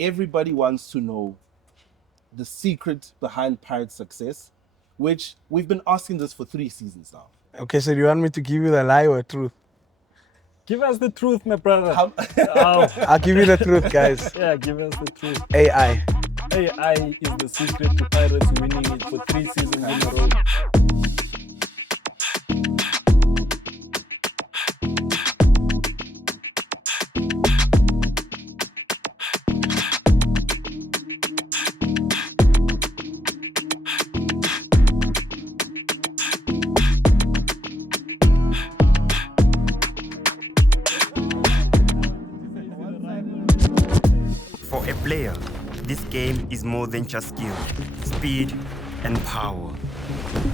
everybody wants to know the secret behind Pirates' success, which we've been asking this for 3 seasons now. Okay, so do you want me to give you the lie or truth? Give us the truth, my brother. I'll give you the truth, guys. Yeah, give us the truth. AI. AI is the secret to Pirates winning it for 3 seasons in a row. For a player, this game is more than just skill, speed, and power.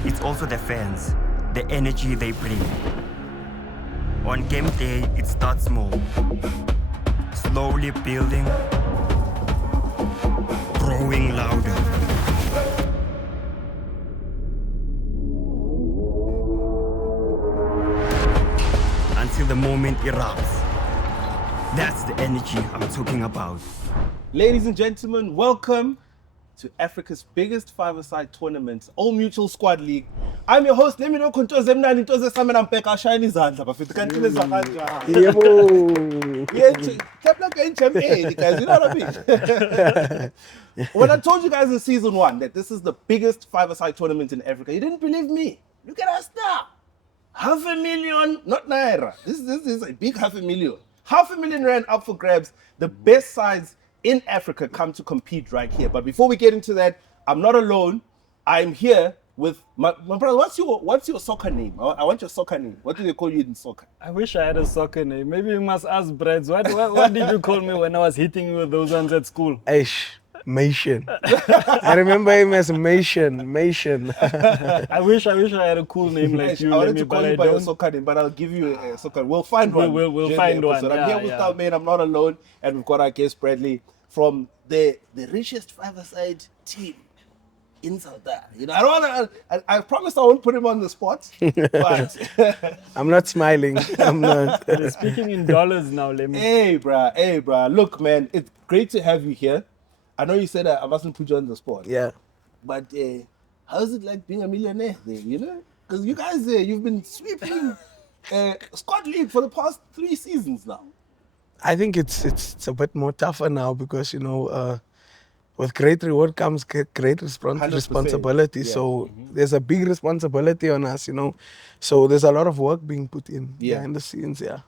It's also the fans, the energy they bring. On game day, it starts small, slowly building, growing louder. Until the moment erupts. That's the energy I'm talking about. Ladies and gentlemen, welcome to Africa's biggest five-a-side tournament, All Mutual Squad League. I'm your host, Lemii Loco Delmain, unpack our shiny zandla, bafethu kanti lezakanja. Yebo. Guys, you know what I mean? When I told you guys in season 1 that this is the biggest five-a-side tournament in Africa, you didn't believe me. Look at us now. 500,000, not naira. This is a big 500,000. 500,000 rand up for grabs. The best sides in Africa come to compete right here. But before we get into that, I'm not alone. I'm here with my brother. What's your soccer name? I want your soccer name. What do they call you in soccer? I wish I had a soccer name. Maybe you must ask Brad. What did you call me when I was hitting you with those ones at school? Mation. I remember him as Mation. I wish I had a cool name like you. I wanted to Lemii, call but you I by your don't. soccer name, but I'll give you a soccer. We'll find one. We'll during find the one. episode. I'm Yeah, here with yeah. Delmain. I'm not alone, and we've got our guest Bradley from the richest five-a-side team in South Africa. You know, I don't want to. I promise I won't put him on the spot, but I'm not smiling. I'm not. We're speaking in dollars now, Lemii. hey, bruh. Look, man, it's great to have you here. I know you said I mustn't put you on the spot. Yeah. But how's it like being a millionaire there, you know? Because you guys, you've been sweeping Squad League for the past 3 seasons now. I think it's a bit more tougher now because, you know, with great reward comes great 100%. responsibility. Yeah. So there's a big responsibility on us, you know. So there's a lot of work being put in behind the scenes, yeah.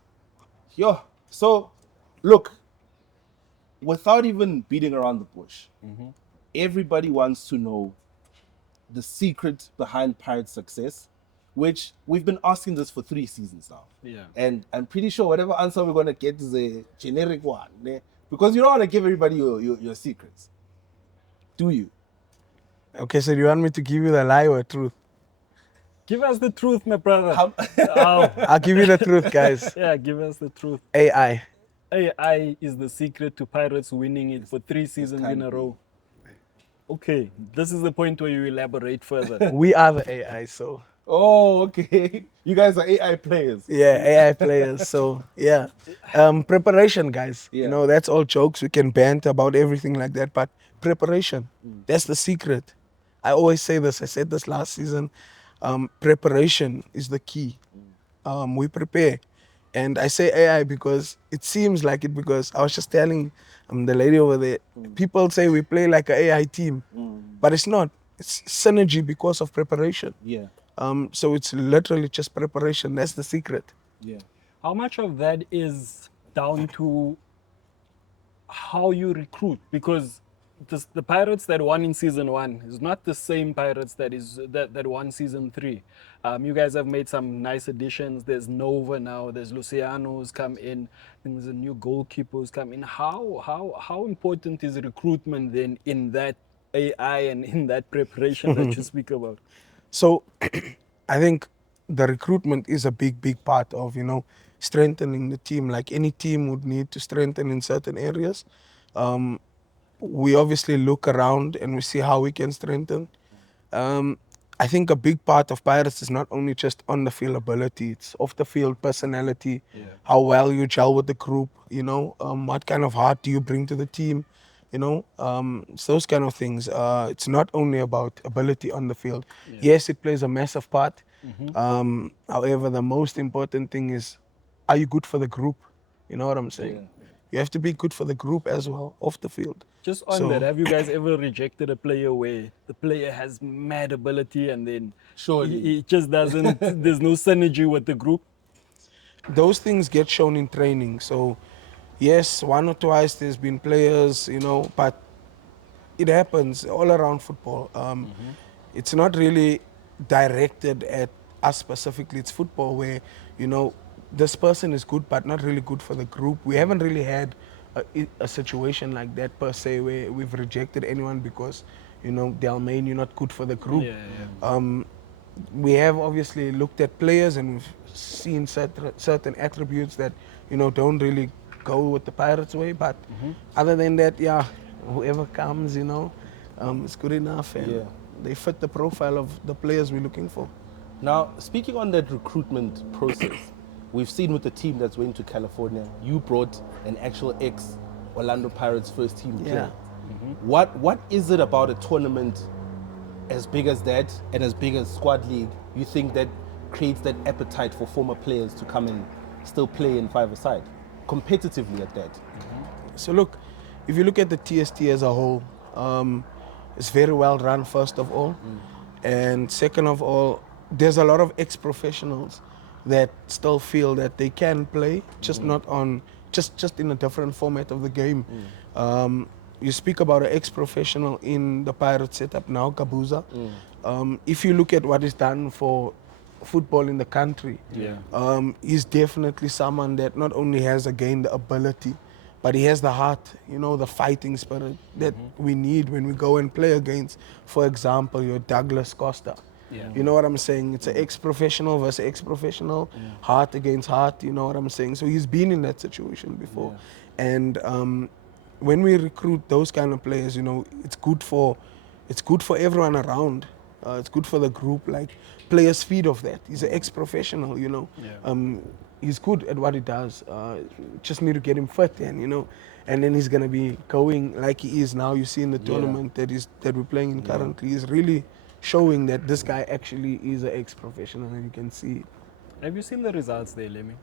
Yo, so look, without even beating around the bush, everybody wants to know the secret behind Pirates' success, which we've been asking this for 3 seasons now. Yeah. And I'm pretty sure whatever answer we're going to get is a generic one. Because you don't want to give everybody your secrets. Do you? Okay, so do you want me to give you the lie or truth? Give us the truth, my brother. I'll give you the truth, guys. Yeah, give us the truth. AI. AI is the secret to Pirates winning it for 3 seasons in a row. Okay, this is the point where you elaborate further. We are the AI, so Oh, okay. You guys are AI players. yeah, AI players. So yeah, preparation, guys. Yeah. You know, that's all jokes. We can bant about everything like that, but preparation, that's the secret. I always say this. I said this last season. Preparation is the key. We prepare, and I say AI because it seems like it. Because I was just telling the lady over there. People say we play like an AI team, but it's not. It's synergy because of preparation. Yeah. So it's literally just preparation. That's the secret. Yeah. How much of that is down to how you recruit? Because the Pirates that won in season 1 is not the same Pirates that won season 3. You guys have made some nice additions. There's Nova now. There's Luciano who's come in. And there's a new goalkeeper who's come in. How important is recruitment then in that AI and in that preparation that you speak about? So I think the recruitment is a big part of, you know, strengthening the team. Like any team would need to strengthen in certain areas. We obviously look around and we see how we can strengthen. I think a big part of Pirates is not only just on the field ability, it's off the field personality, how well you gel with the group, you know, what kind of heart do you bring to the team. You know, it's those kind of things. It's not only about ability on the field. Yes, it plays a massive part. However, the most important thing is, are you good for the group? You know what I'm saying? Yeah. You have to be good for the group as well off the field. Just on So- that, have you guys ever rejected a player where the player has mad ability and then Surely. he just doesn't, there's no synergy with the group? Those things get shown in training. So, yes, one or twice there's been players, you know, but it happens all around football. It's not really directed at us specifically. It's football where, you know, this person is good but not really good for the group. We haven't really had a situation like that per se where we've rejected anyone because, you know, Delmain, you're not good for the group. We have obviously looked at players and we've seen certain attributes that, you know, don't really go with the Pirates way. But other than that, yeah, whoever comes, you know, it's good enough and Yeah. they fit the profile of the players we're looking for. Now, speaking on that recruitment process, we've seen with the team that's went to California, you brought an actual ex-Orlando Pirates first team player. What is it about a tournament as big as that and as big as Squad League you think that creates that appetite for former players to come and still play in five-a-side, competitively at that? So look, if you look at the TST as a whole, it's very well run, first of all. And second of all, there's a lot of ex-professionals that still feel that they can play, just not on, just in a different format of the game. You speak about an ex-professional in the Pirate setup now, Kabuza. If you look at what is done for football in the country, he's definitely someone that not only has again the ability, but he has the heart, you know, the fighting spirit that we need when we go and play against, for example, your Douglas Costa. You know what I'm saying? It's an ex-professional versus ex-professional, heart against heart, you know what I'm saying? So he's been in that situation before. And when we recruit those kind of players, you know, it's good for everyone around. It's good for the group. Like, players feed off that. He's an ex-professional, you know. He's good at what he does. Just need to get him fit, and you know, and then he's gonna be going like he is now. You see in the tournament that we're playing in currently, he's really showing that this guy actually is an ex-professional, and you can see it. Have you seen the results there, Lemii?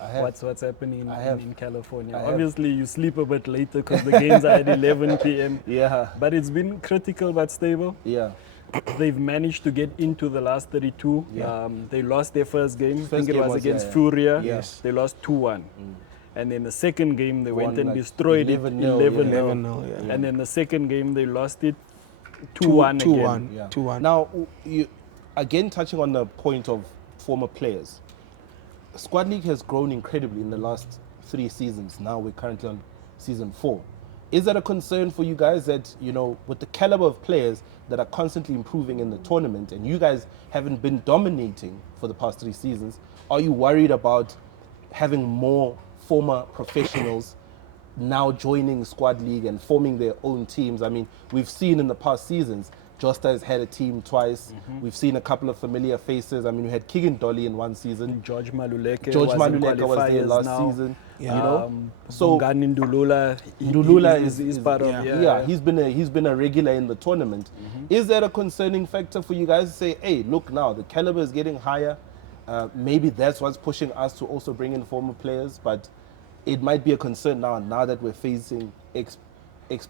I have. What's happening in California? I have. Obviously, you sleep a bit later because the games are at 11 p.m. Yeah. But it's been critical but stable. Yeah. They've managed to get into the last 32. Yeah. They lost their first game. I think it game was was, against yeah. Furia. Yes. They lost 2-1. And then the second game, they went Won and like destroyed 11-0, it 11-0. 11-0, yeah. And then the second game, they lost it 2-1 again. 2-1. Yeah. 2-1. Now, you, again, touching on the point of former players, Squad League has grown incredibly in the last 3 seasons. Now we're currently on season 4. Is that a concern for you guys that, you know, with the caliber of players that are constantly improving in the tournament and you guys haven't been dominating for the past 3 seasons, are you worried about having more former professionals now joining Squad League and forming their own teams? I mean, we've seen in the past seasons, Josta has had a team twice. We've seen a couple of familiar faces. I mean, we had Keegan Dolly in one season. George Maluleke George was in Maluleke was there qualifiers last now. season. Yeah. You know, so Bongani Ndulula, Ndulula is part of. yeah. He's been a regular in the tournament. Is that a concerning factor for you guys to say, hey, look now, the caliber is getting higher. Maybe that's what's pushing us to also bring in former players, but it might be a concern now that we're facing ex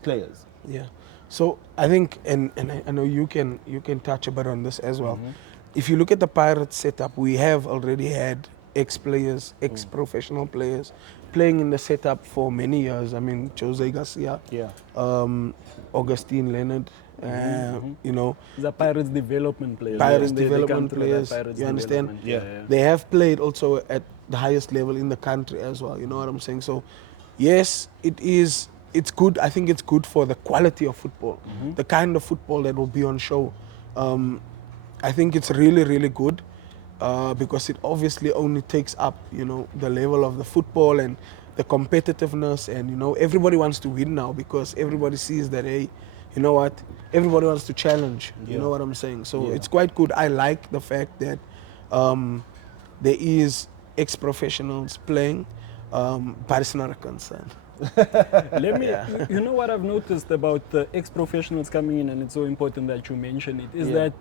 players. Yeah. So I think, and I know you can touch a bit on this as well. If you look at the Pirates setup, we have already had ex-players, ex-professional players playing in the setup for many years. I mean, Jose Garcia, Augustine Leonard, you know. The Pirates development players. Pirates They come development through that players, Pirates you understand? development. They have played also at the highest level in the country as well, you know what I'm saying? So, yes, it's good. I think it's good for the quality of football, the kind of football that will be on show. I think it's really, really good because it obviously only takes up, you know, the level of the football and the competitiveness, and, you know, everybody wants to win now because everybody sees that, hey, you know what, everybody wants to challenge, you know what I'm saying? So it's quite good. I like the fact that there is ex-professionals playing, but it's not a concern. Let me, you know what I've noticed about the ex-professionals coming in, and it's so important that you mention it, is that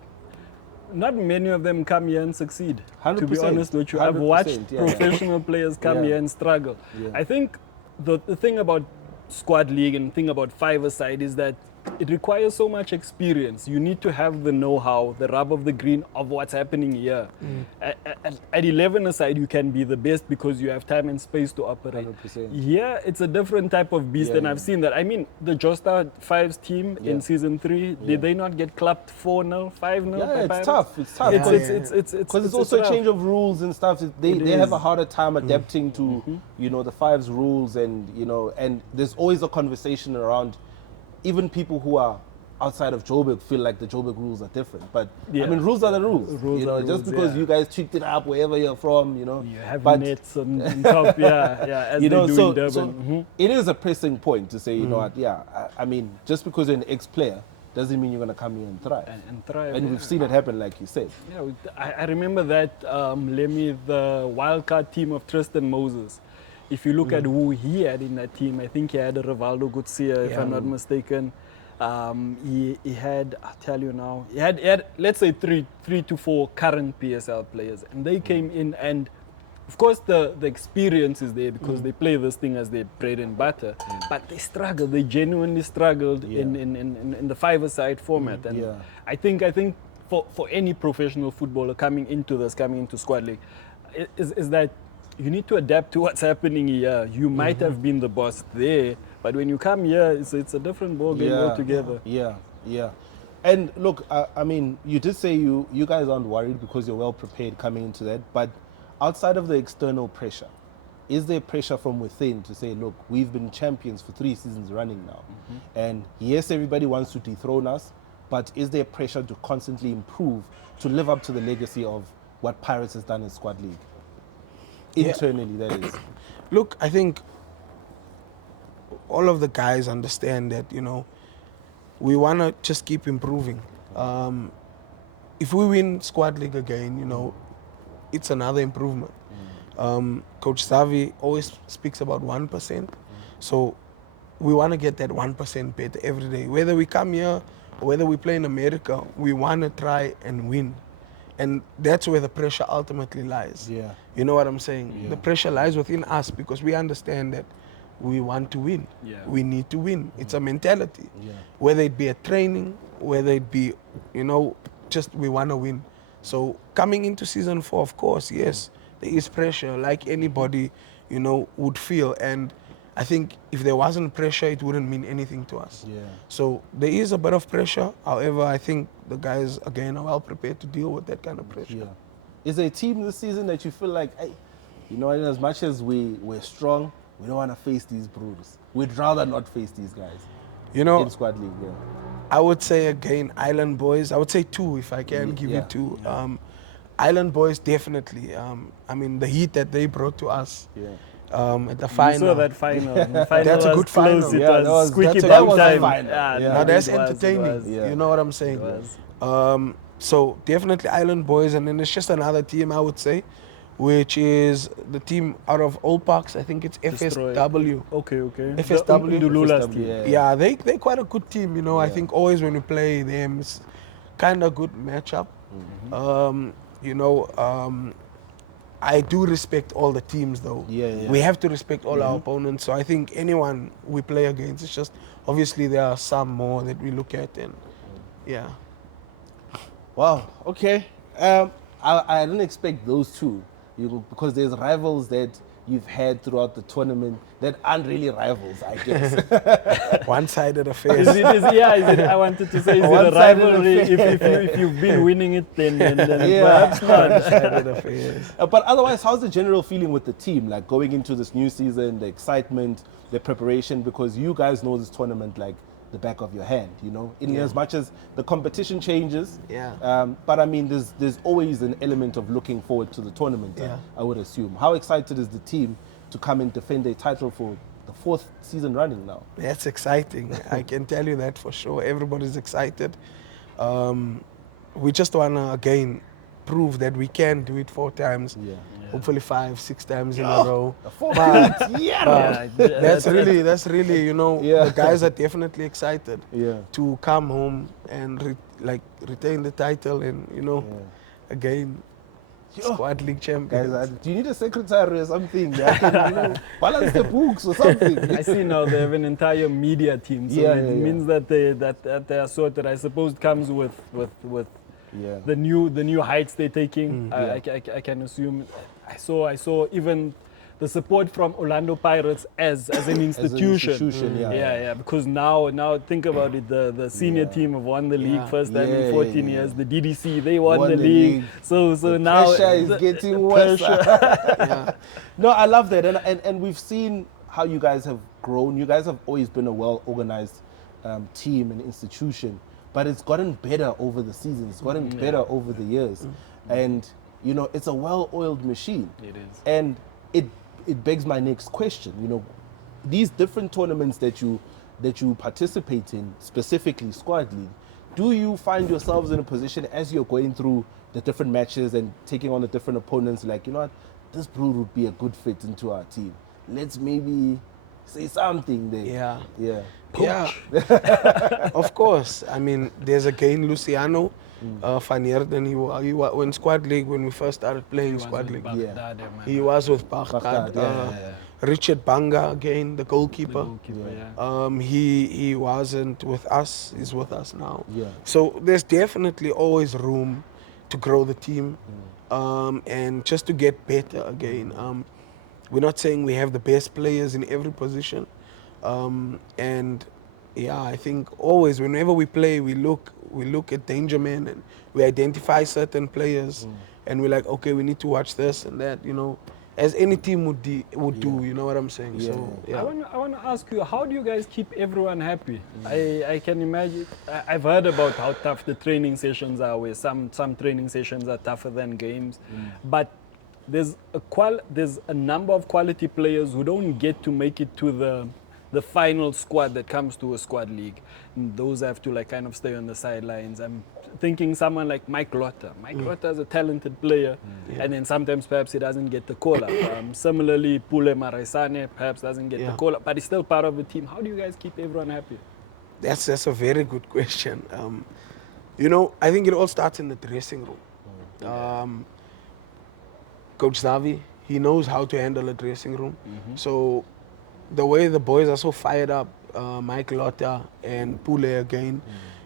not many of them come here and succeed. 100%, To be honest with you, I've watched 100%, yeah. professional players come Yeah. here and struggle. Yeah. I think the thing about squad league and the thing about five-a-side is that it requires so much experience. You need to have the know-how, the rub of the green of what's happening here. At 11-a-side, you can be the best because you have time and space to operate. 100%. Yeah, it's a different type of beast, Yeah, and yeah. I've seen that. I mean, the Josta Fives team Yeah. in season 3, did they not get clapped 4-0, 5-0? Yeah, by it's Pirates? tough. It's tough. Because It's also a change of rules and stuff. They have a is. harder time adapting to the fives rules, and and there's always a conversation around even people who are outside of Joburg feel like the Joburg rules are different. But I Yeah. mean, rules are the rules. Rules are just rules, because yeah. you guys tweaked it up wherever you're from, You have But nets on top, as they do in Durban. so it is a pressing point to say, you know what, I mean, just because you're an ex-player doesn't mean you're going to come here and thrive. And thrive. And yeah. we've seen it happen, like you said. Yeah, I remember that Lemii, the wildcard team of Tristan Moses. If you look at who he had in that team, I think he had a Rivaldo Gutsia, if I'm not mistaken. He had, I'll tell you now, he had let's say three to four current PSL players, and they came in, and of course the experience is there because they play this thing as their bread and butter, but they struggled. They genuinely struggled in the five-a-side format, and Yeah. I think for any professional footballer coming into squad league, is that you need to adapt to what's happening here. You might have been the boss there, but when you come here, it's a different ball game altogether. Yeah. And look, I mean, you did say you guys aren't worried because you're well prepared coming into that, but outside of the external pressure, is there pressure from within to say, look, we've been champions for 3 seasons running now, and yes, everybody wants to dethrone us, but is there pressure to constantly improve, to live up to the legacy of what Pirates has done in Squad League? Internally, that is. Look, I think all of the guys understand that, we want to just keep improving. If we win Squad League again, it's another improvement. Coach Savi always speaks about 1%. So we want to get that 1% better every day. Whether we come here or whether we play in America, we want to try and win. And that's where the pressure ultimately lies. Yeah. You know what I'm saying? Yeah. The pressure lies within us because we understand that we want to win. Yeah. We need to win. It's a mentality. Yeah. Whether it be a training, whether it be, just we want to win. So coming into season 4, of course, yes, there is pressure like anybody, would feel. And I think if there wasn't pressure, it wouldn't mean anything to us. Yeah. So there is a bit of pressure. However, I think the guys, again, are well prepared to deal with that kind of pressure. Yeah. Is there a team this season that you feel like, hey, as much as we're strong, we don't want to face these brutes. We'd rather not face these guys in Squad League, yeah. I would say, again, Island Boys. I would say 2 if I can give you 2. Island Boys, definitely. I mean, the heat that they brought to us. Yeah. At the final. You saw that final. The final That's a was good close. final. It Yeah, was squeaky that bum was a time. final. Yeah, Yeah. Now no, that's it was, entertaining. it was. Yeah. You know what I'm saying? was. So definitely Island Boys, and then there's just another team I would say, which is the team out of Old Parks. I think it's Destroy. FSW. Okay. FSW. The Ndulula's FSW, team. yeah. Yeah, they're quite a good team. I think always when we play them, it's kind of good matchup. I do respect all the teams though. Yeah. We have to respect all our opponents. So I think anyone we play against, it's just obviously there are some more that we look at, and yeah. Wow, okay. I didn't expect those two, because there's rivals that you've had throughout the tournament that aren't really rivals, I guess. One-sided affairs. Is it, I wanted to say, is it a One-sided rivalry? affair. If you've been winning it, then Yeah. perhaps not. One-sided affairs. But otherwise, how's the general feeling with the team? Like going into this new season, the excitement, the preparation, because you guys know this tournament like the back of your hand, in as much as the competition changes. Yeah. But I mean, there's always an element of looking forward to the tournament, Yeah. I would assume. How excited is the team to come and defend a title for the 4th season running now? That's exciting. I can tell you that for sure. Everybody's excited. We just want to, again, prove that we can do it 4 times, Yeah. hopefully 5, 6 times in a row. Yeah, That's really, you know, Yeah. the guys are definitely excited Yeah. to come home and retain the title and, you know, again, squad league champions. Guys, do you need a secretary or something? I can, you know, balance the books or something. I see now they have an entire media team, so Yeah, it yeah, yeah. means that they are sorted. I suppose it comes with Yeah. the new heights they're taking. I can assume. I saw even the support from Orlando Pirates as an institution. yeah. Because now think about it, the senior team have won the league Yeah. first time Yeah, in 14 yeah, years. The DDC, they won the the league. league. So The now pressure is the getting worse. pressure. No, I love that, and we've seen how you guys have grown. You guys have always been a well-organized team and institution, but it's gotten better over the seasons. It's gotten better over the years, and you know it's a well-oiled machine. It is. And it begs my next question. You know, these different tournaments that you participate in, specifically Squad League, do you find yourselves in a position as you're going through the different matches and taking on the different opponents, like, you know what, this brood would be a good fit into our team. Let's maybe say something there. Yeah. Yeah. Yeah, of course. I mean, there's again Luciano Van Heerden. He when Squad League, when we first started playing Squad League, he was with Baghdad. Richard Banga again, the goalkeeper. He wasn't with us. He's with us now. Yeah. So there's definitely always room to grow the team, and just to get better again. We're not saying we have the best players in every position. And yeah, I think always whenever we play, we look at danger men and we identify certain players, and we're like, okay, we need to watch this and that, you know, as any team would do, you know what I'm saying? Yeah. So yeah. I want to ask you, how do you guys keep everyone happy? I can imagine. I've heard about how tough the training sessions are, where some training sessions are tougher than games, but there's a number of quality players who don't get to make it to the final squad that comes to a squad league. And those have to like kind of stay on the sidelines. I'm thinking someone like Mike Lotter. Mike Lotter is a talented player, and then sometimes perhaps he doesn't get the call up. Similarly, Pule Maraisane perhaps doesn't get the call up, but he's still part of the team. How do you guys keep everyone happy? That's a very good question. You know, I think it all starts in the dressing room. Coach Zavi, he knows how to handle a dressing room. So the way the boys are so fired up, Mike Lotter and Pule again,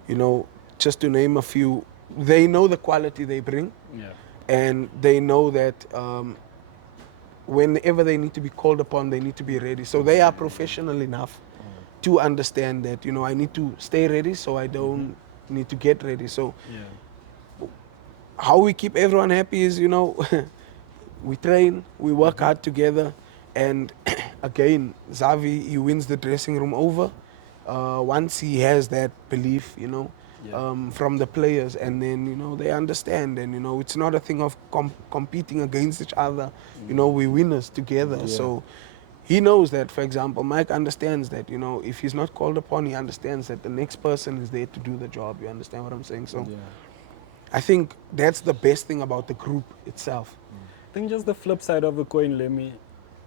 you know, just to name a few, they know the quality they bring, and they know that whenever they need to be called upon, they need to be ready. So they are professional enough to understand that, you know, I need to stay ready, so I don't need to get ready. So how we keep everyone happy is, you know, we train, we work hard together, and again, Zavi, he wins the dressing room over once he has that belief, you know, from the players, and then, you know, they understand, and, you know, it's not a thing of competing against each other, you know, we winners together. So he knows that, for example, Mike understands that, you know, if he's not called upon, he understands that the next person is there to do the job. You understand what I'm saying? So I think that's the best thing about the group itself. I think just the flip side of the coin, Lemii,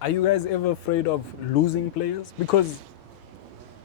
are you guys ever afraid of losing players? Because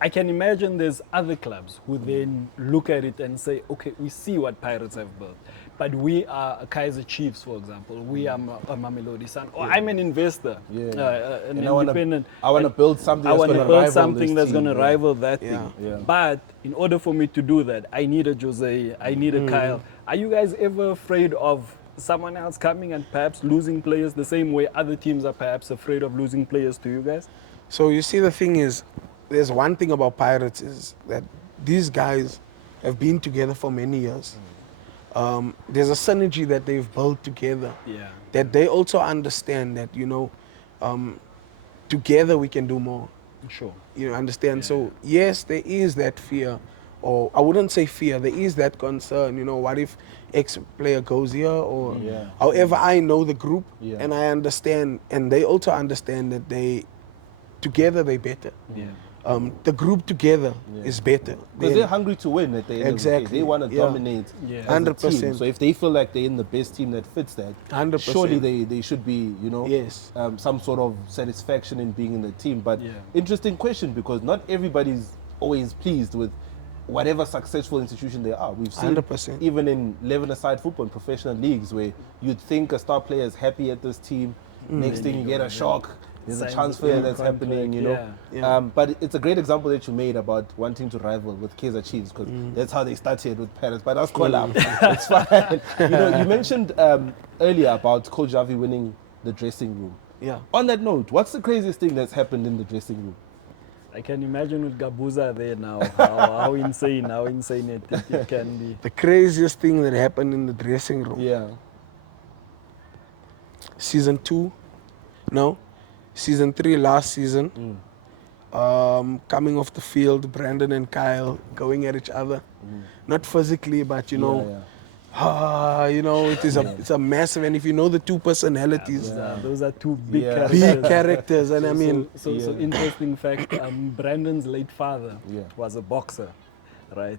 I can imagine there's other clubs who then look at it and say, okay, we see what Pirates have built, but we are a Kaizer Chiefs, for example. We are a Mamelodi Sun. Or I'm an investor, an independent. I want to build something. I want to build something that's going to rival that Yeah. thing. But in order for me to do that, I need a Jose, I need a Kyle. Are you guys ever afraid of someone else coming and perhaps losing players the same way other teams are perhaps afraid of losing players to you guys? So you see, the thing is, there's one thing about Pirates is that these guys have been together for many years. There's a synergy that they've built together. That they also understand that, you know, together we can do more. Sure. You understand? So yes, there is that fear, or I wouldn't say fear, there is that concern, you know, what if X player goes here, or however, I know the group and I understand, and they also understand that together they're better. the group together is better. Because they're hungry to win at the end of the day. Exactly. They want to Yeah. dominate Yeah. as a team. 100%. So if they feel like they're in the best team that fits that, 100%. surely they should be, you know, Yes. some sort of satisfaction in being in the team. But Yeah. interesting question, because not everybody's always pleased with whatever successful institution they are. We've seen 100%. even in 11-a-side football in professional leagues where you'd think a star player is happy at this team, next thing you get a shock, there's a Signs transfer a that's contract, happening, you know. Yeah. But it's a great example that you made about wanting to rival with Kaizer Chiefs, because that's how they started with Paris. But that's call up. It's fine. You know, you mentioned earlier about Coach Javi winning the dressing room. Yeah. On that note, what's the craziest thing that's happened in the dressing room? I can imagine with Gabuza there now, how insane it can be. The craziest thing that happened in the dressing room. Yeah. Season 2, no, season 3 last season. Coming off the field, Brandon and Kyle going at each other, not physically, but you know, you know, it's a massive. And if you know the two personalities, Those are two big Yeah. characters. big characters, and I mean, So interesting fact, Brandon's late father was a boxer, right?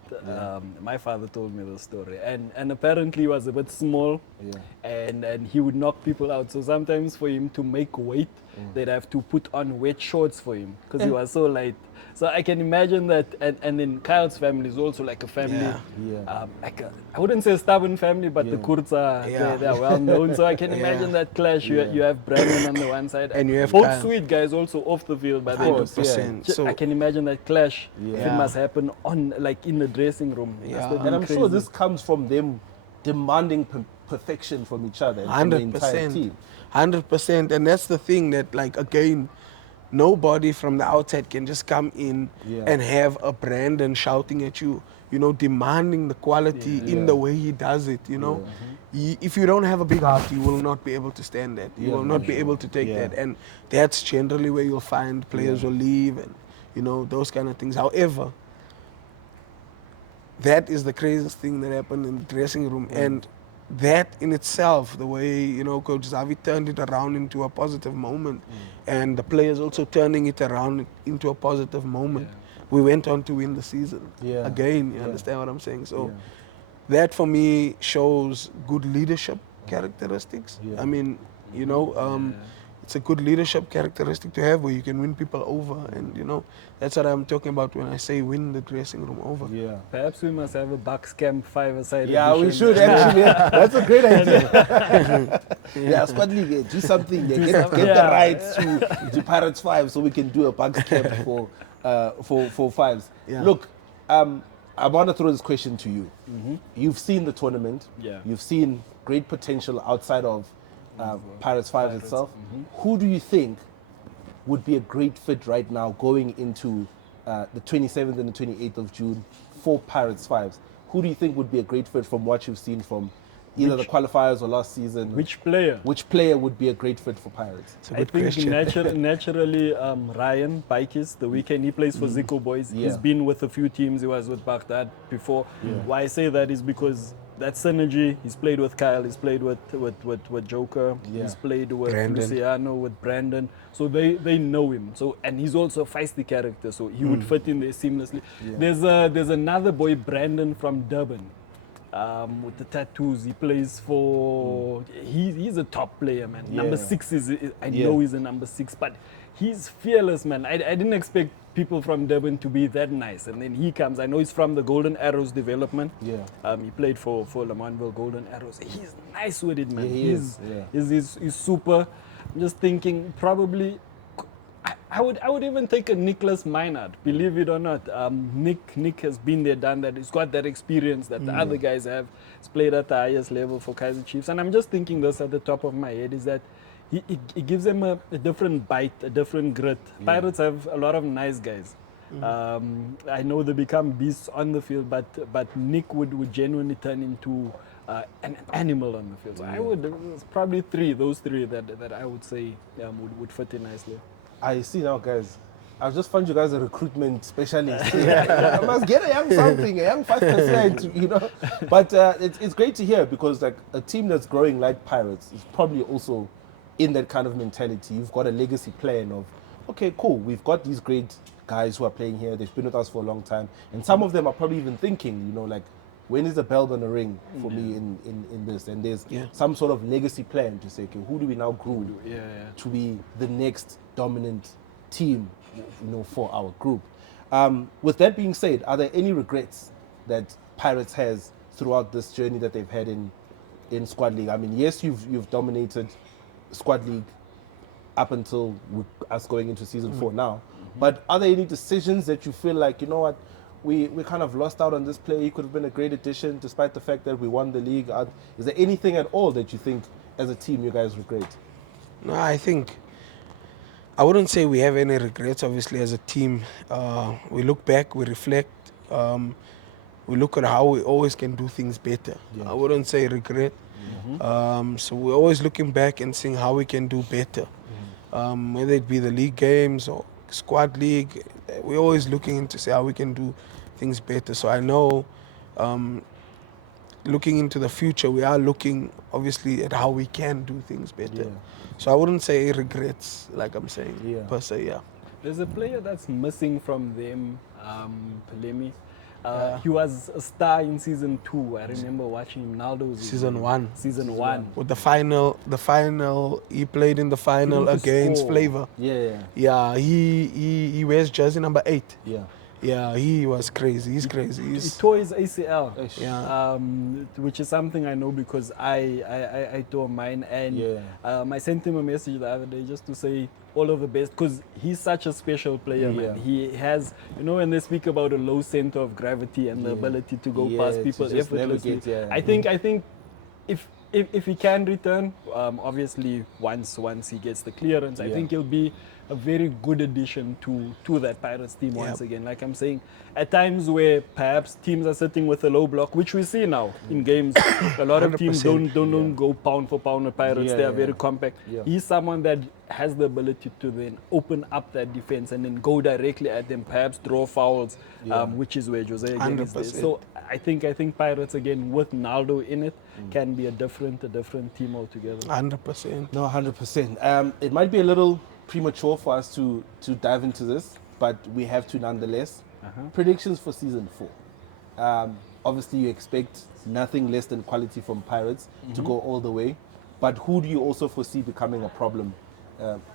My father told me the story, and apparently he was a bit small, and he would knock people out. So sometimes for him to make weight, they'd have to put on wet shorts for him because he was so light. So I can imagine that, and then Kyle's family is also like a family, I wouldn't say a stubborn family, but the Kurds are they're well known. So I can imagine that clash. You have Brandon on the one side, And you have both Kyle. sweet guys also off the field, but they 100%. So I can imagine that clash. If it must happen on like in the dressing room. Yeah. That's And I'm crazy. sure this comes from them demanding perfection from each other and from the entire 100%, team. 100%, and that's the thing that, like, again, nobody from the outside can just come in and have a Brandon shouting at you, you know, demanding the quality in the way he does it, you know. If you don't have a big heart, you will not be able to stand that. You will not be able to take that, and that's generally where you'll find players will leave and, you know, those kind of things. However, that is the craziest thing that happened in the dressing room, and that in itself, the way, you know, Coach Xavi turned it around into a positive moment, and the players also turning it around into a positive moment. We went on to win the season again. You understand what I'm saying? So that for me shows good leadership characteristics. I mean, you know, it's a good leadership characteristic to have where you can win people over, and you know, that's what I'm talking about when I say win the dressing room over. Perhaps we must have a Bucks Camp 5-a-side Yeah, we edition. should actually. That's a great idea. Squad league, do something. Get the rights to Pirates 5 so we can do a Bucks camp for fives. Look, I want to throw this question to you. You've seen the tournament. You've seen great potential outside of Pirates 5 itself. Who do you think would be a great fit right now going into the 27th and the 28th of June for Pirates 5s? Who do you think would be a great fit from what you've seen from either the qualifiers or last season? Which player? Which player would be a great fit for Pirates? It's a I good think question. naturally Ryan Bikes, the weekend he plays for Zico Boys. He's been with a few teams. He was with Baghdad before. Why I say that is because that synergy. He's played with Kyle. He's played with Joker. He's played with Brandon. Luciano, with Brandon. So they know him. So, and he's also a feisty character. So he would fit in there seamlessly. There's another boy, Brandon from Durban. With the tattoos, he plays for. He's a top player, man. Number 6 is. I know he's a number 6, but he's fearless, man. I didn't expect people from Durban to be that nice, and then he comes. I know he's from the Golden Arrows development. He played for Lamontville Golden Arrows. He's nice with it, man. He's super. I'm just thinking probably. I would even take a Nicholas Minard, believe it or not. Nick has been there, done that. He's got that experience that the other guys have. He's played at the highest level for Kaizer Chiefs. And I'm just thinking this at the top of my head is that he gives them a different bite, a different grit. Pirates have a lot of nice guys. I know they become beasts on the field, but Nick would genuinely turn into an animal on the field. So I would, it's probably those three that I would say would fit in nicely. I see now, guys. I just found you guys a recruitment specialist. I must get a young something, a young 5%, you know. But it's great to hear because like a team that's growing like Pirates is probably also in that kind of mentality. You've got a legacy plan of okay, cool, we've got these great guys who are playing here. They've been with us for a long time, and some of them are probably even thinking, like, when is the bell gonna ring for me in this? And there's some sort of legacy plan to say, okay, who do we now groom to be the next dominant team, for our group? With that being said, are there any regrets that Pirates has throughout this journey that they've had in Squad League? I mean, yes, you've dominated Squad League up until us going into season 4 now. But are there any decisions that you feel like, you know what, we kind of lost out on this player? He could have been a great addition despite the fact that we won the league. Is there anything at all that you think as a team you guys regret? No, I wouldn't say we have any regrets. Obviously, as a team, we look back, we reflect, we look at how we always can do things better. I wouldn't say regret. So we're always looking back and seeing how we can do better. Whether it be the league games or squad league, we're always looking into see how we can do things better. So I know, looking into the future, we are looking obviously at how we can do things better. So I wouldn't say regrets, like I'm saying, per se, There's a player that's missing from them, Lemii. He was a star in season 2. I remember watching him. Naldo's Season 1. Season 1. With the final, he played in the final against score. Flavor. Yeah, he wears jersey number 8. Yeah, he was crazy. He's crazy. He tore his ACL, Yeah. which is something I know because I tore mine, and I sent him a message the other day just to say all of the best, because he's such a special player, man. He has, when they speak about a low center of gravity and the ability to go past people effortlessly. I think if he can return, obviously once he gets the clearance, I think he'll be a very good addition to that Pirates team once again. Like I'm saying, at times where perhaps teams are sitting with a low block, which we see now in games, a lot of teams don't go pound for pound with Pirates. They are very compact. He's someone that has the ability to then open up that defense and then go directly at them, perhaps draw fouls, which is where Jose again is there. So I think Pirates again with Naldo in it can be a different team altogether. 100%. No, 100%. It might be a little premature for us to dive into this, but we have to nonetheless. Predictions for season 4. Obviously, you expect nothing less than quality from Pirates to go all the way. But who do you also foresee becoming a problem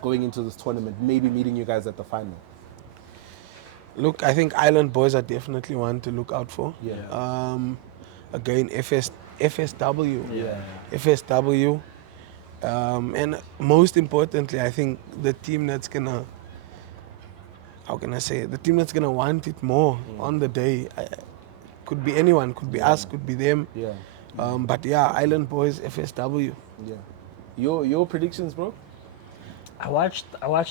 going into this tournament, maybe meeting you guys at the final? Look, I think Island Boys are definitely one to look out for. Again, FSW. FSW. And most importantly, I think the team that's gonna, the team that's gonna want it more on the day, could be anyone, could be us, could be them. But Island Boys, FSW. Your predictions, bro? I watched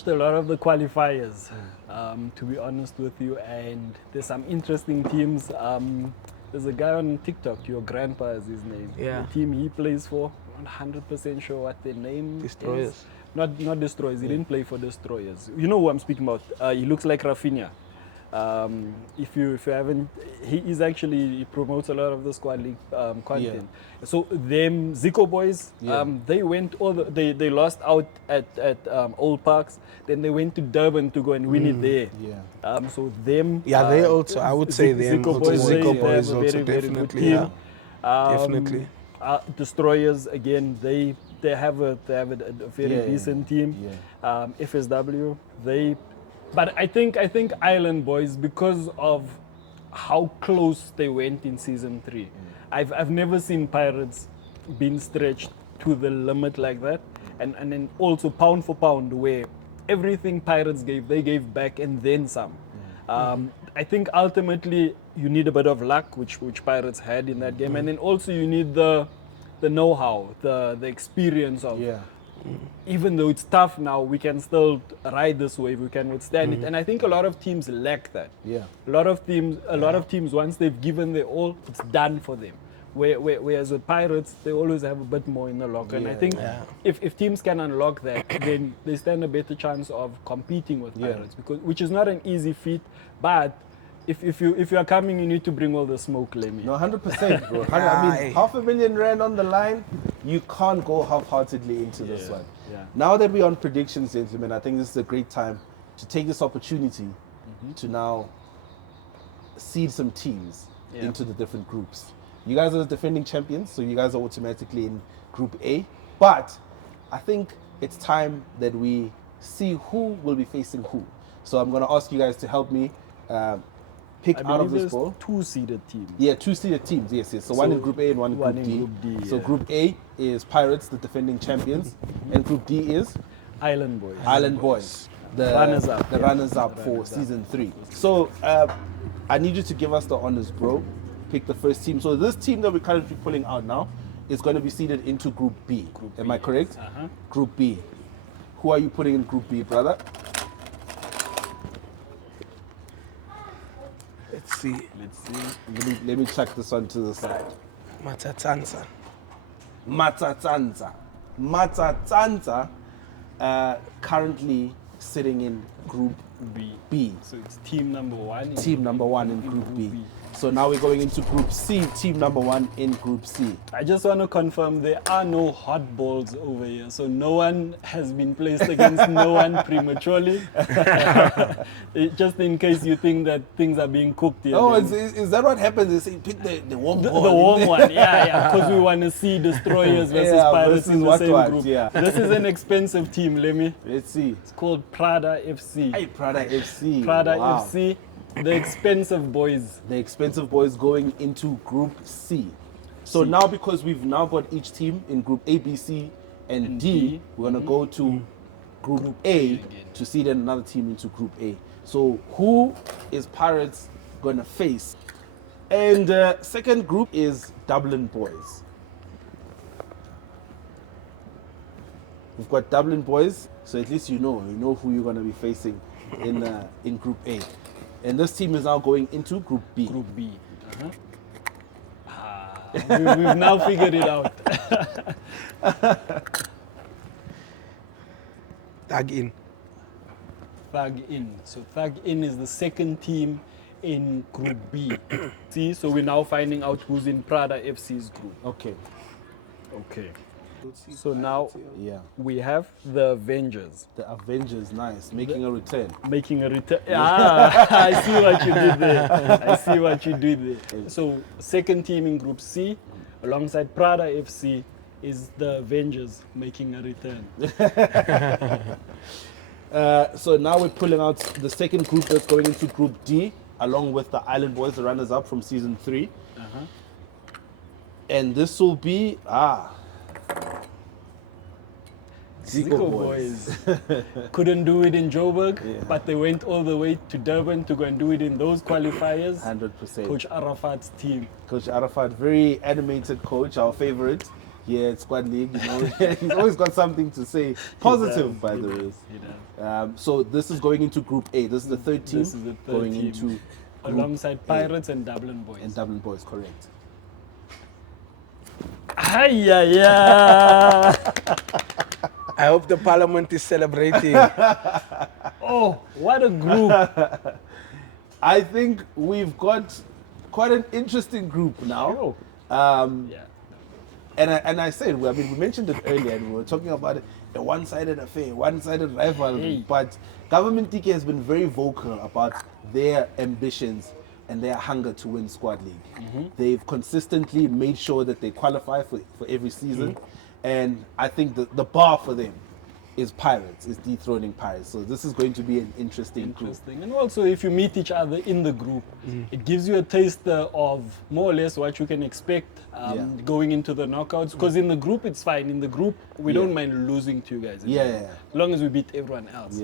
a lot of the qualifiers, to be honest with you, and there's some interesting teams. There's a guy on TikTok, your grandpa is his name. The team he plays for, I'm not 100% sure what their name Destroyers. is. Not Destroyers, he didn't play for Destroyers. You know who I'm speaking about. He looks like Rafinha. If you haven't, he promotes a lot of the squad league content. So them Zico boys, they went they lost out at Old Parks, then they went to Durban to go and win it there. So them, they also, I would say them. Zico also boys, Zico boys they have a also very, very good definitely. team. Definitely. Destroyers again, they have a very decent team. FSW, but I think Island Boys, because of how close they went in season 3. I've never seen Pirates being stretched to the limit like that, and then also pound for pound where everything Pirates gave, they gave back and then some. I think ultimately you need a bit of luck, which Pirates had in that game, and then also you need the know-how, the experience of. Even though it's tough now, we can still ride this wave. We can withstand it, and I think a lot of teams lack that. A lot of teams, once they've given their all, it's done for them. Whereas with Pirates, they always have a bit more in the locker, and I think if teams can unlock that, then they stand a better chance of competing with Pirates, which is not an easy feat, but. If you are coming, you need to bring all the smoke, Lemii. No, 100%, bro. I mean, R500,000 on the line, you can't go half-heartedly into this one. Now that we're on predictions, gentlemen, I think this is a great time to take this opportunity to now seed some teams into the different groups. You guys are the defending champions, so you guys are automatically in Group A. But I think it's time that we see who will be facing who. So I'm going to ask you guys to help me pick out of this ball. 2-seeded teams. Yeah, 2-seeded teams, yes. So one in Group A and one in Group D. So Group A is Pirates, the defending champions, and Group D is Island Boys. Island Boys, the runners-up. The runners-up for Season 3. So I need you to give us the honors, bro. Pick the first team. So this team that we're currently pulling out now is going to be seeded into Group B. Am I correct? Group B. Who are you putting in Group B, brother? Let's see. Let me chuck this one to the side. Matatsansa. Matatsansa currently sitting in Group B. So it's team number 1. Team number 1 in Group B. So now we're going into Group C, team number 1 in Group C. I just want to confirm there are no hot balls over here. So no one has been placed against no one prematurely. Just in case you think that things are being cooked here. Oh, is that what happens? They say pick the warm ball. The warm one, yeah. Because we want to see destroyers versus pirates in the same group. Yeah. This is an expensive team, Lemii. Let's see. It's called Prada FC. Hey, Prada FC. Prada Wow. FC. The expensive boys. The expensive boys going into Group C. So now because we've now got each team in Group A, B, C, and D, we're going to go to Group A to see then another team into Group A. So who is Pirates going to face? And second group is Dublin Boys. We've got Dublin Boys, so at least you know who you're going to be facing in Group A. And this team is now going into Group B. Group B. We've now figured it out. Tag in. Thug In. So Thug In is the second team in Group B. See, so we're now finding out who's in Prada FC's group. Okay. So now we have the Avengers. The Avengers, nice. Making a return. Making a return. I see what you did there. So second team in Group C, alongside Prada FC, is the Avengers making a return. So now we're pulling out the second group that's going into Group D, along with the Island Boys, the runners-up from Season 3. And this will be Zico Boys. Couldn't do it in Joburg, but they went all the way to Durban to go and do it in those qualifiers. 100%. Coach Arafat's team. Coach Arafat, very animated coach, our favorite here at Squad League. You know, he's always got something to say. Positive, by the way. So this is going into Group A. This is the third team going into alongside Pirates and Dublin Boys. And Dublin Boys, correct. I hope the parliament is celebrating. Oh, what a group. I think we've got quite an interesting group now. And I said, we mentioned it earlier, and we were talking about it, a one-sided affair, one-sided rivalry. But Government TK has been very vocal about their ambitions and their hunger to win Squad League. They've consistently made sure that they qualify for every season. And I think the bar for them is Pirates, is dethroning Pirates. So this is going to be an interesting group. And also, if you meet each other in the group, it gives you a taste of more or less what you can expect going into the knockouts. Because in the group, it's fine. In the group, we don't mind losing to you guys. As long as we beat everyone else.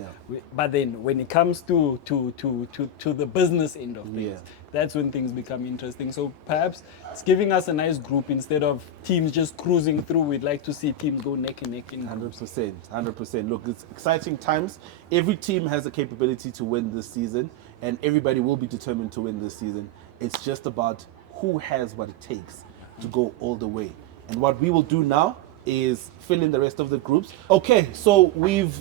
But then, when it comes to the business end of things, that's when things become interesting. So perhaps it's giving us a nice group instead of teams just cruising through. We'd like to see teams go neck and neck in 100%. Look, it's exciting times. Every team has the capability to win this season, and everybody will be determined to win this season. It's just about who has what it takes to go all the way. And what we will do now is fill in the rest of the groups. Okay, so we've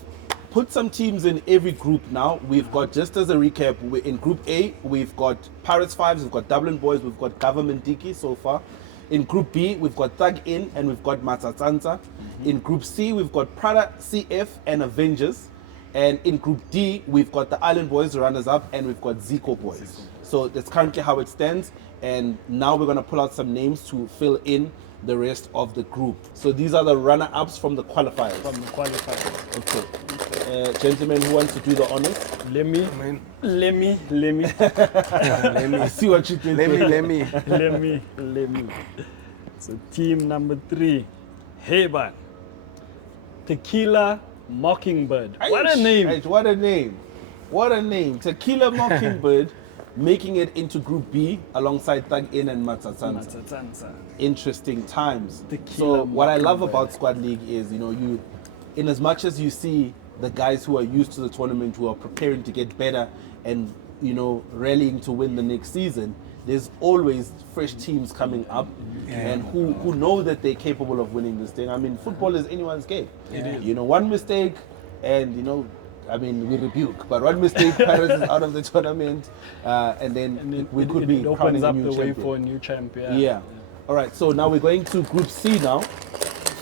put some teams in every group now. We've got, just as a recap, in Group A, we've got Pirates 5s, we've got Dublin Boys, we've got Government Diki so far. In Group B, we've got Thug In and we've got Matsatsansa. In Group C, we've got Prada CF and Avengers. And in Group D, we've got the Island Boys, the runners-up, and we've got Zico Boys. So that's currently how it stands. And now we're going to pull out some names to fill in the rest of the group. So these are the runner-ups from the qualifiers. From the qualifiers. Okay. Gentlemen, who wants to do the honors? Lemii. I see what you did. Lemii. So team number 3, Heban. Tequila Mockingbird. What a name. Aish, what a name. What a name. Tequila Mockingbird making it into Group B alongside Thug In and Matsatsansa. Interesting times. Tequila So what I love Mockingbird. about Squad League is, you, in as much as you see the guys who are used to the tournament, who are preparing to get better and, rallying to win the next season, there's always fresh teams coming up and who know that they're capable of winning this thing. I mean, football is anyone's game. It is. One mistake and, we rebuke, but one mistake, Paris is out of the tournament, and then we could be it opens crowning a up new the way champion. for a new champ. Yeah. All right, so now we're going to Group C now.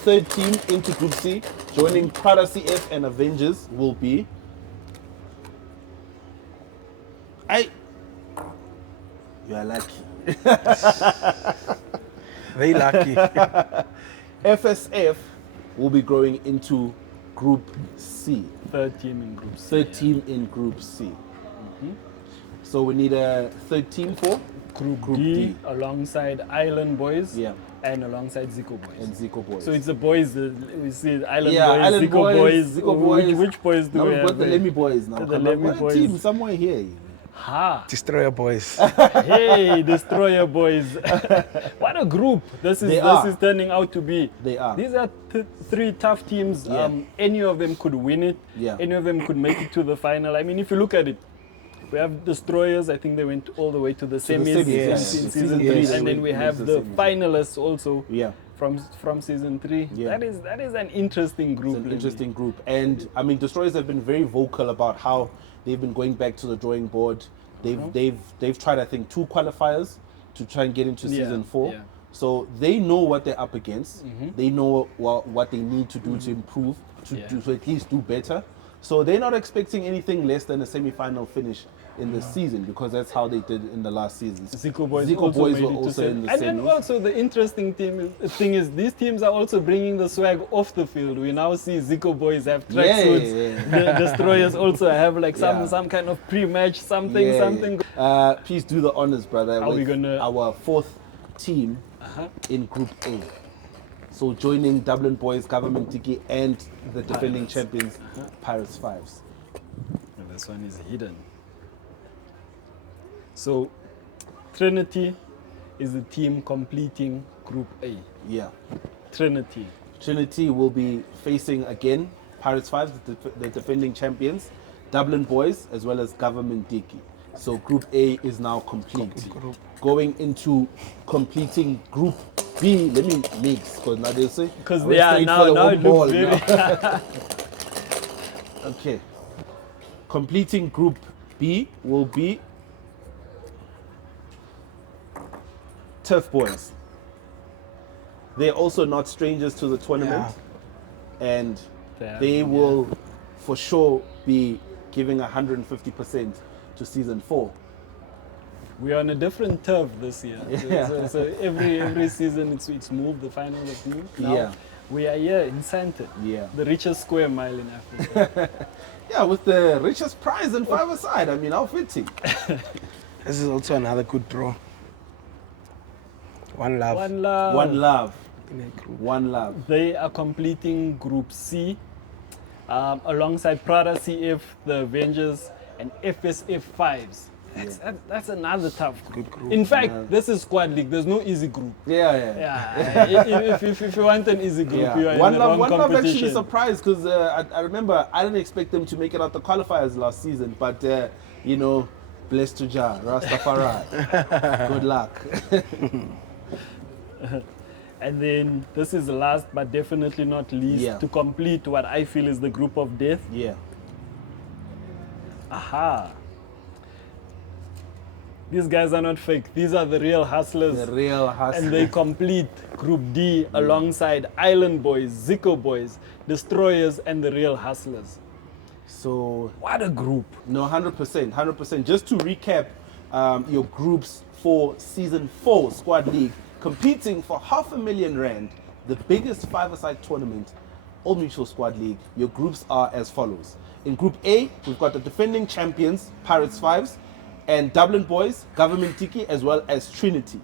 Third team into Group C. Joining Prada CF and Avengers will be... You are lucky. They lucky. FSF will be growing into Group C. Third team in Group C. Third team in Group C. So we need a third team for Group D. D alongside Island Boys. Yeah. And alongside Zico Boys. And Zico Boys. So it's the boys, we see Island Yeah, Boys, Island Zico Boys, Boys. Zico Boys. Which boys do now we we've have? got the Lemii Boys now. The Come on, Lemii what a Boys. team somewhere here. Ha! Destroyer boys. Hey, Destroyer Boys. What a group this is turning out to be. They are. These are 3 tough teams. Yeah. Any of them could win it. Yeah. Any of them could make it to the final. I mean, if you look at it, we have Destroyers. I think they went all the way to the semis semis, yeah. in Season season 3. yes. And then we have to the semis. finalists also Yeah. from season 3. Yeah. That is an interesting group. It's an Lemii. interesting group. And I mean, Destroyers have been very vocal about how they've been going back to the drawing board. They've tried, I think, 2 qualifiers to try and get into season 4. yeah. So they know what they're up against. They know what they need to do to improve, to at least do better. So they're not expecting anything less than a semi-final finish in the season, because that's how they did in the last season. Zico Boys, Zico also Boys made were it to also semis. in the And then semis. also the interesting thing is these teams are also bringing the swag off the field. We now see Zico Boys have tracksuits. The Destroyers also have like some kind of pre-match something. Please do the honors, brother. Are we with gonna- our 4th team in Group A. So joining Dublin Boys, Government Tiki, and the defending champions, Pirates Fives. And this one is hidden. So Trinity is the team completing Group A. Yeah. Trinity. Trinity will be facing again Pirates Fives, the defending champions, Dublin Boys, as well as Government Tiki. So Group A is now complete. Going into completing Group B. Let me mix, because now they say Because we're straight now for the it home looks ball very now. Okay. Completing Group B will be Turf Boys. They're also not strangers to the tournament, and they will for sure be giving 150% to season 4. We are on a different turf this year. So every season it's moved, the finals have moved. Now Yeah. we are here in Sandton, Yeah. the richest square mile in Africa. Yeah, with the richest prize in five-a-side. I mean, how fitting. This is also another good draw. One love. One love. One love. In a group. One love. They are completing Group C alongside Prada CF, the Avengers, and FSF 5s. That's another tough group. Good group. In fact, this is Squad League. There's no easy group. Yeah. If you want an easy group, Yeah. you are One in the wrong love actually competition. surprised, because I remember I didn't expect them to make it out the qualifiers last season, but blessed to Jah, Rastafari. Good luck. And then this is the last but definitely not least to complete what I feel is the group of death. Yeah. Aha. These guys are not fake. These are the real hustlers. The real hustle. And they complete Group D alongside Island Boys, Zico Boys, Destroyers, and the real hustlers. So What a group. no, 100%, 100%. Just to recap, your groups for season 4 Squad League, competing for R500,000, the biggest five-a-side tournament, All Mutual Squad League. Your groups are as follows. In Group A, we've got the defending champions, Pirates Fives, and Dublin Boys, Government Tiki, as well as Trinity.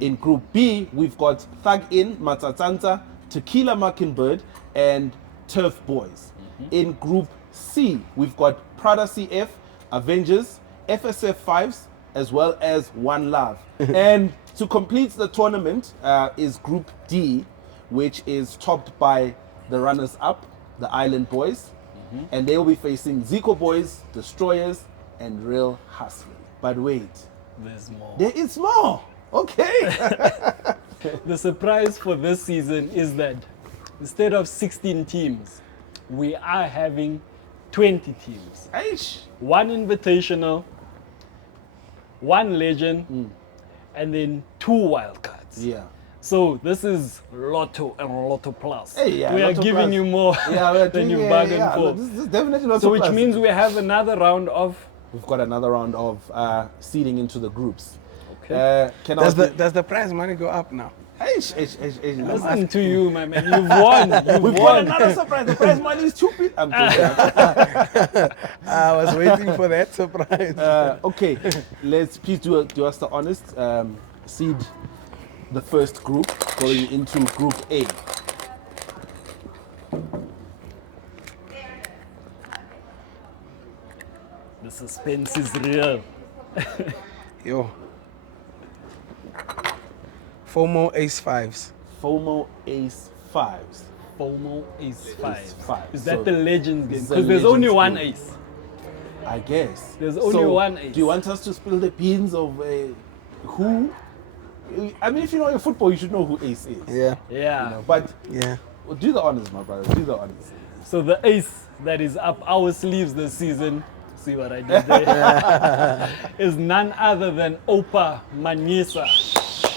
In Group B, we've got Thug In, Matatanta, Tequila Mockingbird, and Turf Boys. In Group C, we've got Prada CF, Avengers, FSF Fives, as well as One Love. And to complete the tournament is Group D, which is topped by the runners-up, the Island Boys, and they will be facing Zico Boys, Destroyers, and Real Hustlers. But wait, There's more. there is more. Okay. The surprise for this season is that instead of 16 teams, we are having 20 teams. Aish. One invitational, one legend, and then 2 wildcards. Yeah. So this is Lotto and Lotto Plus. Hey, yeah, we are Lotto giving Plus. you more Yeah, we're than doing, you bargained for. This is definitely not So which means we have another round of. we've got another round of seeding into the groups. Okay. Can Does I the prize money go up now? Listen to you, my man. You've won. You've We've got won. another surprise. The prize money is stupid. I'm joking. I was waiting for that surprise. Okay, let's please do us the honest. Seed the first group going into Group A. The suspense is real. Yo. FOMO Ace Fives. FOMO Ace Fives. FOMO Ace 5. Five. Is that So, the Legends game? it's the Because there's only Legends one game. ace. I guess. There's only one ace. Do you want us to spill the beans of who? I mean, if you know your football, you should know who Ace is. Yeah. Yeah. You know, but Yeah. do the honors, my brother. Do the honors. So the ace that is up our sleeves this season, see what I did there, is none other than Opa Manyisa.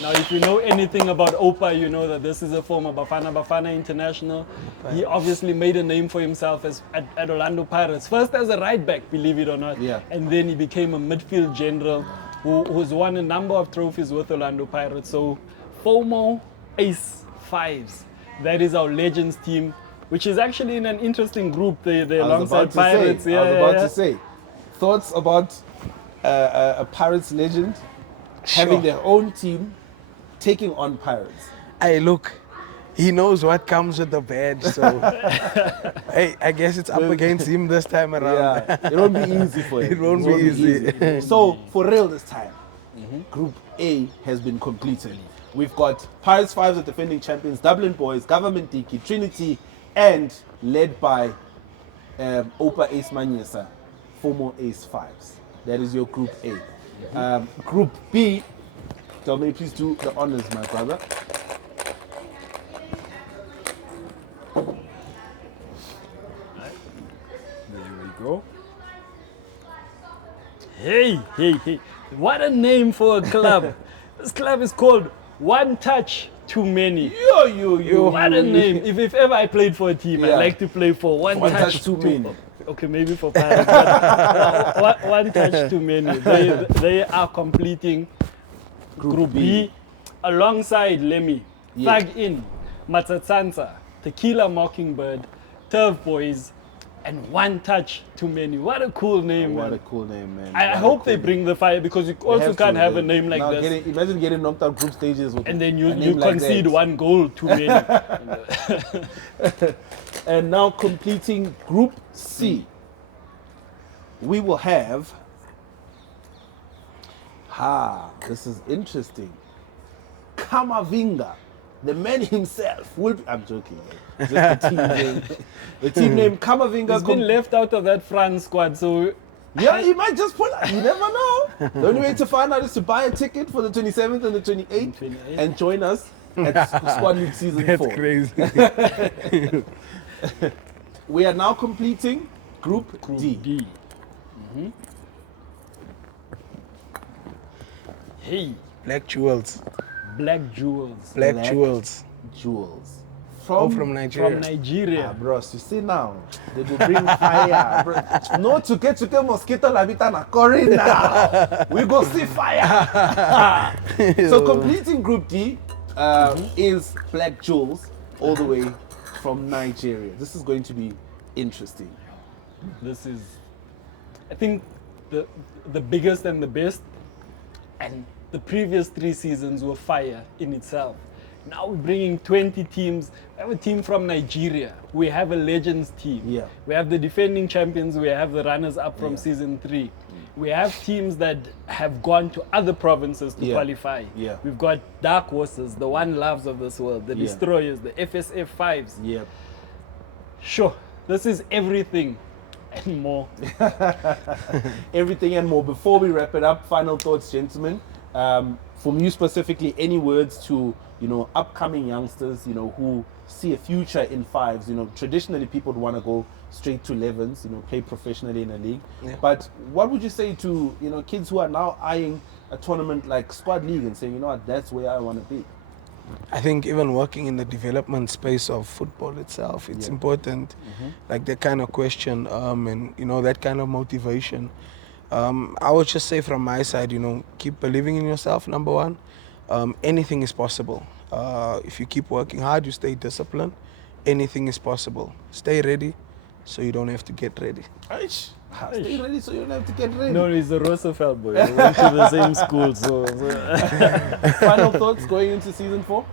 Now, if you know anything about Opa, you know that this is a former Bafana International. He obviously made a name for himself at Orlando Pirates. First as a right back, believe it or not. Yeah. And then he became a midfield general who's won a number of trophies with Orlando Pirates. So FOMO Ace Fives. That is our Legends team, which is actually in an interesting group. They're alongside Pirates. I was about to say, thoughts about a Pirates legend having their own team taking on Pirates. Hey, look, he knows what comes with the badge, so hey, I guess it's up against him this time around. Yeah, it won't be easy for him. It won't be easy. So, for real this time, Group A has been completed. We've got Pirates Fives, the defending champions, Dublin Boys, Government Tiki, Trinity, and led by Opa Ace Manyisa, FOMO Ace Fives. That is your Group A. Group B, tell me, please do the honors, my brother. There we go. Hey. What a name for a club. This club is called One Touch Too Many. Yo. What a name. If ever I played for a team, Yeah. I'd like to play for One Touch Too Many. Okay, maybe for Pirates. But One Touch Too Many. They are completing Group B alongside Lemii, Yeah. Thug In, Matsatsansa, Tequila Mockingbird, Turf Boys, and One Touch Too Many. What a cool name, What a man. cool name, man. I What a hope they cool bring the fire, because you name. also They can't to, have a man. name like Now this. Imagine getting knocked out group stages with And then a you name like concede that. 1 goal too many. And now completing Group C, we will have. This is interesting. Kamavinga, the man himself, will be. I'm joking. Man. Just the team name. The team name Kamavinga. He's been left out of that France squad, so Yeah, he might just pull out. You never know. The only way to find out is to buy a ticket for the 27th and the 28th 28th. and join us at Squad League Season That's 4. crazy. We are now completing Group D. D. Hey, Black Jewels. Black Jewels. Black Jewels. Jewels. From Nigeria. From Nigeria. Bros, you see now, they will bring fire. Bro. No to mosquito labita na kori now. We go see fire. So completing Group D is Black Jewels all the way from Nigeria. This is going to be interesting. This is, I think, the biggest and the best. And the previous 3 seasons were fire in itself. Now we're bringing 20 teams. We have a team from Nigeria. We have a Legends team. Yeah. We have the defending champions. We have the runners-up from season 3. We have teams that have gone to other provinces to qualify. Yeah. We've got Dark Horses, the One Loves of this world, the Destroyers, the FSF 5s. Yeah. Sure, this is everything and more. Everything and more. Before we wrap it up, final thoughts, gentlemen. From you specifically, any words to upcoming youngsters, who see a future in 5s? Traditionally people would want to go straight to 11s, play professionally in a league. Yeah. But what would you say to kids who are now eyeing a tournament like Squad League and saying, that's where I want to be? I think even working in the development space of football itself, it's important. Like that kind of question and that kind of motivation. I would just say from my side, keep believing in yourself, number one. Anything is possible. If you keep working hard, you stay disciplined, anything is possible. Stay ready so you don't have to get ready. Stay ready so you don't have to get ready. No, he's a Roosevelt boy. We went to the same school. So. Final thoughts going into season 4?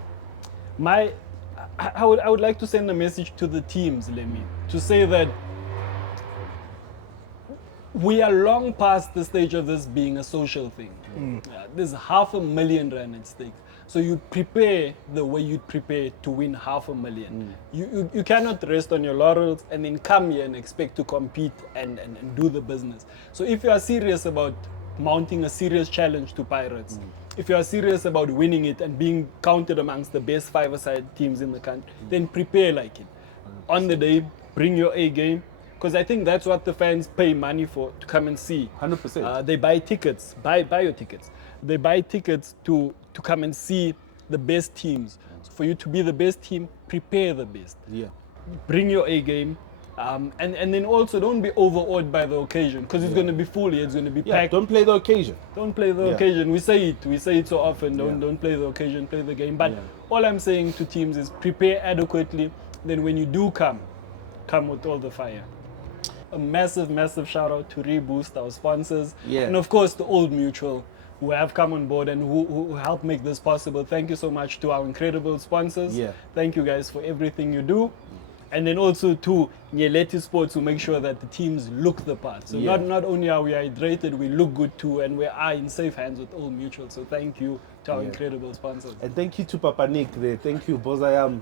I would like to send a message to the teams, Lemii, to say that we are long past the stage of this being a social thing. There's R500,000 at stake. So you prepare the way you'd prepare to win R500,000. You cannot rest on your laurels and then come here and expect to compete and do the business. So if you are serious about mounting a serious challenge to Pirates, if you are serious about winning it and being counted amongst the best 5-a-side teams in the country, then prepare like it. On the day, bring your A game. Because I think that's what the fans pay money for, to come and see. 100%. They buy tickets, buy your tickets. They buy tickets to come and see the best teams. So for you to be the best team, prepare the best. Yeah. Bring your A game. And then also don't be overawed by the occasion, because it's going to be full here, it's going to be packed. Don't play the occasion. Don't play the occasion. We say it so often. Don't play the occasion, play the game. But all I'm saying to teams is prepare adequately. Then when you do come with all the fire. A massive shout out to Reboost, our sponsors, and of course to Old Mutual, who have come on board and who help make this possible. Thank you so much to our incredible sponsors. Thank you guys for everything you do. And then also to Nyeleti Sports, who make sure that the teams look the part. So not only are we hydrated, we look good too, and we are in safe hands with Old Mutual. So thank you to our incredible sponsors. And thank you to Papa Nick there. Thank you, Bozayam.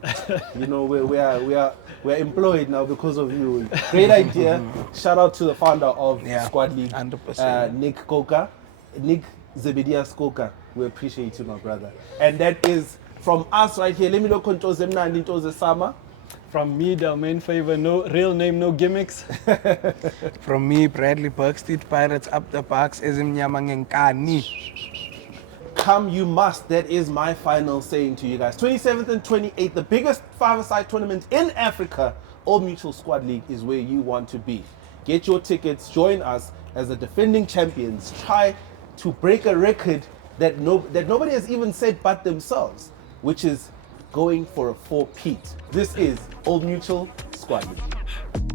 we're employed now because of you. Great idea. Shout out to the founder of Squad League, 100%. Nick Koka, Nick Zebedias Koka. We appreciate you, my brother. And that is from us right here. Lemii Loco Delmain. From me, Delmain Favor, no real name, no gimmicks. From me, Bradley Bergstedt, Pirates up the parks, Ezimnyamangengani. Come you must. That is my final saying to you guys. 27th and 28th, the biggest 5-a-side tournament in Africa. Old Mutual Squad League is where you want to be. Get your tickets, join us as the defending champions. Try to break a record that nobody has even said but themselves, which is going for a 4-peat. This is Old Mutual Squad League.